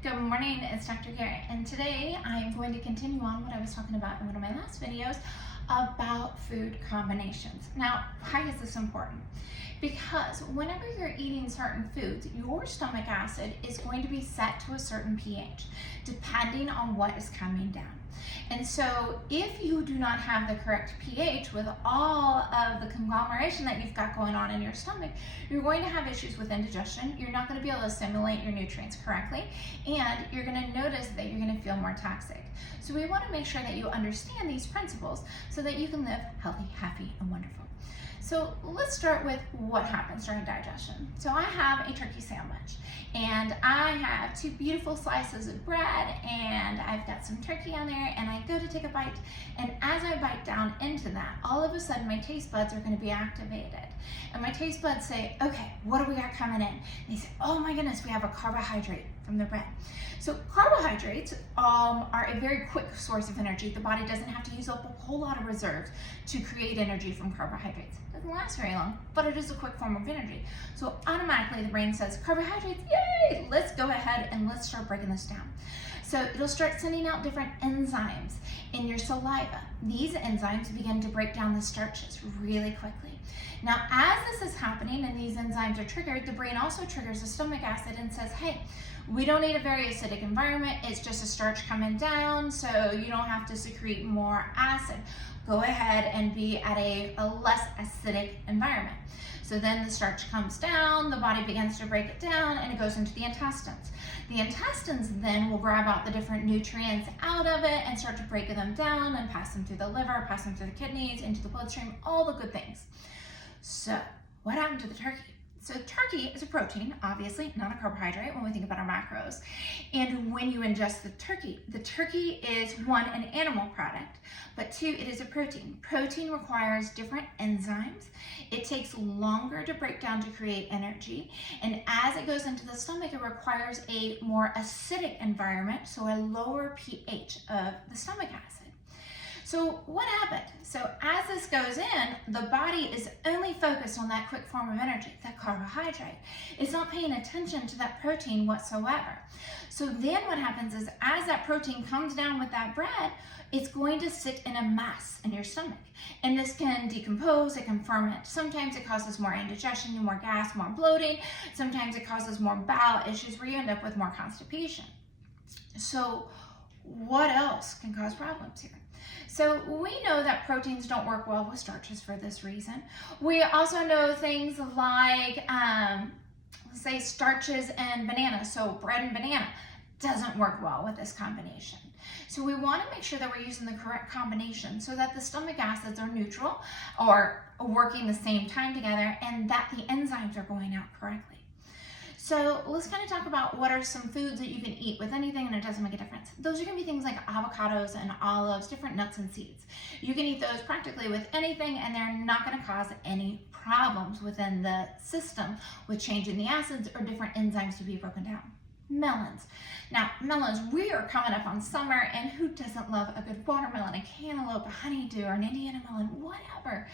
Good morning, it's Dr. Garrett, and today I am going to continue on what I was talking about in one of my last videos about food combinations. Now, why is this important? Because whenever you're eating certain foods, your stomach acid is going to be set to a certain pH, depending on what is coming down. And so if you do not have the correct pH with all of the conglomeration that you've got going on in your stomach, you're going to have issues with indigestion. You're not going to be able to assimilate your nutrients correctly, and you're going to notice that you're going to feel more toxic. So we want to make sure that you understand these principles so that you can live healthy, happy, and wonderful. So let's start with what happens during digestion. So I have a turkey sandwich, and I have two beautiful slices of bread, and I've got some turkey on there, and I go to take a bite, and as I bite down into that, all of a sudden my taste buds are going to be activated. And my taste buds say, okay, what do we got coming in? And they say, oh my goodness, we have a carbohydrate from the bread. So carbohydrates are a very quick source of energy. The body doesn't have to use up a whole lot of reserves to create energy from carbohydrates. It doesn't last very long, but it is a quick form of energy. So automatically the brain says, carbohydrates, yay! Let's go ahead and let's start breaking this down. So it'll start sending out different enzymes in your saliva. These enzymes begin to break down the starches really quickly. Now, as this is happening and these enzymes are triggered, the brain also triggers the stomach acid and says, hey, we don't need a very acidic environment. It's just a starch coming down, so you don't have to secrete more acid. Go ahead and be at a less acidic environment. So then the starch comes down, the body begins to break it down, and it goes into the intestines. The intestines then will grab out the different nutrients out of it and start to break them down and pass them through the liver, pass them through the kidneys, into the bloodstream, all the good things. So what happened to the turkey? So turkey is a protein, obviously, not a carbohydrate when we think about our macros. And when you ingest the turkey is one, an animal product, but two, it is a protein. Protein requires different enzymes. It takes longer to break down to create energy. And as it goes into the stomach, it requires a more acidic environment, so a lower pH of the stomach acid. So what happened? So as this goes in, the body is only focused on that quick form of energy, that carbohydrate. It's not paying attention to that protein whatsoever. So then what happens is as that protein comes down with that bread, it's going to sit in a mass in your stomach. And this can decompose, it can ferment. Sometimes it causes more indigestion, more gas, more bloating. Sometimes it causes more bowel issues where you end up with more constipation. So what else can cause problems here? So we know that proteins don't work well with starches for this reason. We also know things like, say, starches and bananas. So bread and banana doesn't work well with this combination. So we want to make sure that we're using the correct combination so that the stomach acids are neutral or working the same time together and that the enzymes are going out correctly. So let's kind of talk about what are some foods that you can eat with anything and it doesn't make a difference. Those are going to be things like avocados and olives, different nuts and seeds. You can eat those practically with anything and they're not going to cause any problems within the system with changing the acids or different enzymes to be broken down. Melons. Now, melons, we are coming up on summer, and who doesn't love a good watermelon, a cantaloupe, a honeydew, or an Indiana melon, whatever.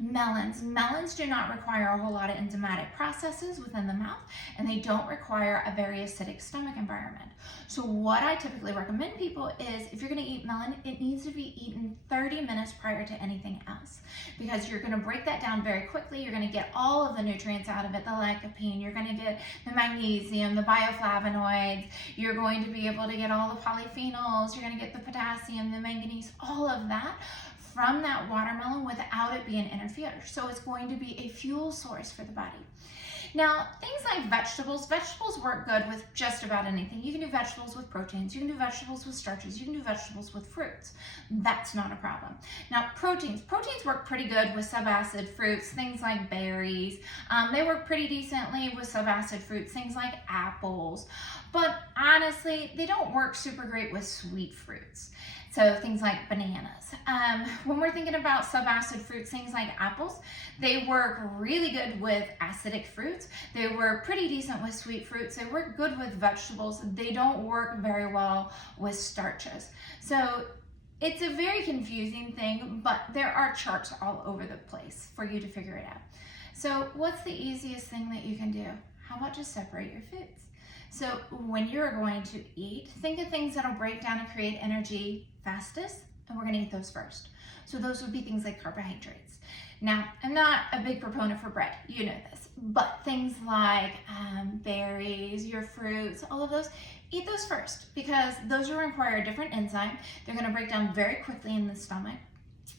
Melons do not require a whole lot of enzymatic processes within the mouth, and they don't require a very acidic stomach environment. So what I typically recommend people is if you're going to eat melon, it needs to be eaten 30 minutes prior to anything else, because you're going to break that down very quickly. You're going to get all of the nutrients out of it, the lycopene, you're going to get the magnesium, the bioflavonoids, you're going to be able to get all the polyphenols, you're going to get the potassium, the manganese, all of that from that watermelon without it being interfered. So it's going to be a fuel source for the body. Now, things like vegetables work good with just about anything. You can do vegetables with proteins, you can do vegetables with starches, you can do vegetables with fruits. That's not a problem. Now, proteins work pretty good with subacid fruits, things like berries. They work pretty decently with subacid fruits, things like apples. But honestly, they don't work super great with sweet fruits. So things like bananas. When we're thinking about subacid fruits, things like apples, they work really good with acidic fruits. They work pretty decent with sweet fruits. They work good with vegetables. They don't work very well with starches. So it's a very confusing thing, but there are charts all over the place for you to figure it out. So what's the easiest thing that you can do? How about just separate your foods? So when you're going to eat, think of things that'll break down and create energy fastest, and we're gonna eat those first. So those would be things like carbohydrates. Now, I'm not a big proponent for bread, you know this, but things like berries, your fruits, all of those, eat those first because those will require a different enzyme. They're gonna break down very quickly in the stomach,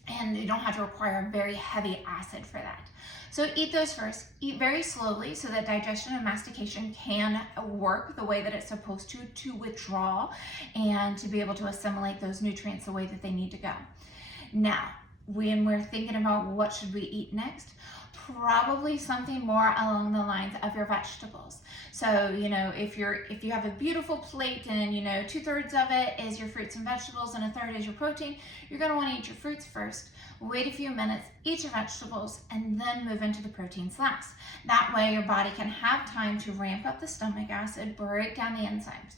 and you don't have to require a very heavy acid for that. So eat those first. Eat very slowly so that digestion and mastication can work the way that it's supposed to withdraw and to be able to assimilate those nutrients the way that they need to go. Now, when we're thinking about what should we eat next, probably something more along the lines of your vegetables. So, you know, if you have a beautiful plate and, you know, 2/3 of it is your fruits and vegetables and 1/3 is your protein, you're gonna wanna eat your fruits first, wait a few minutes, eat your vegetables, and then move into the proteins last. That way your body can have time to ramp up the stomach acid, break down the enzymes.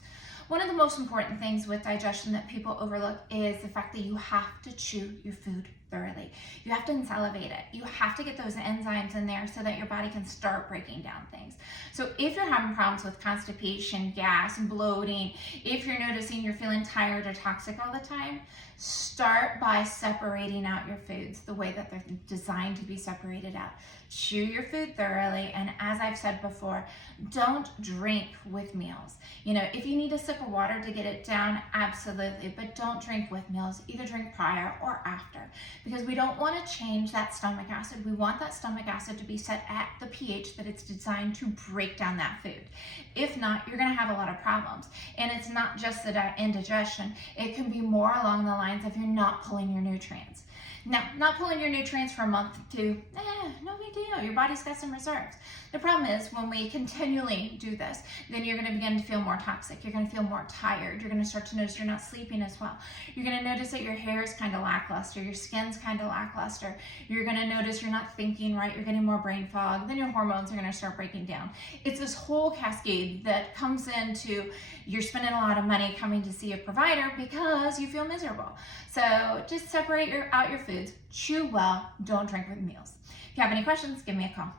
One of the most important things with digestion that people overlook is the fact that you have to chew your food thoroughly. You have to salivate it. You have to get those enzymes in there so that your body can start breaking down things. So if you're having problems with constipation, gas, bloating, if you're noticing you're feeling tired or toxic all the time, start by separating out your foods the way that they're designed to be separated out. Chew your food thoroughly, and as I've said before, don't drink with meals. You know, if you need a sip of water to get it down, absolutely, but don't drink with meals. Either drink prior or after, because we don't want to change that stomach acid. We want that stomach acid to be set at the pH that it's designed to break down that food. If not, you're going to have a lot of problems. And it's not just the indigestion. It can be more along the lines of you're not pulling your nutrients. Now, not pulling your nutrients for a month to, no big deal. Your body's got some reserves. The problem is when we continually do this, then you're going to begin to feel more toxic. You're going to feel more tired. You're going to start to notice you're not sleeping as well. You're going to notice that your hair is kind of lackluster. Your skin's kind of lackluster. You're going to notice you're not thinking right. You're getting more brain fog. Then your hormones are going to start breaking down. It's this whole cascade that comes into you're spending a lot of money coming to see a provider because you feel miserable. So just separate out your foods. Chew well. Don't drink with meals. If you have any questions, give me a call.